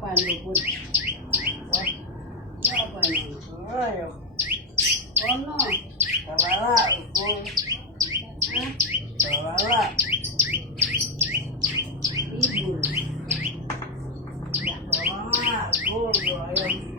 Apa luput? Apa ini? Ayo, Ono. kalala, ukung, kalala. Libur. Kalala, ukung, ayam.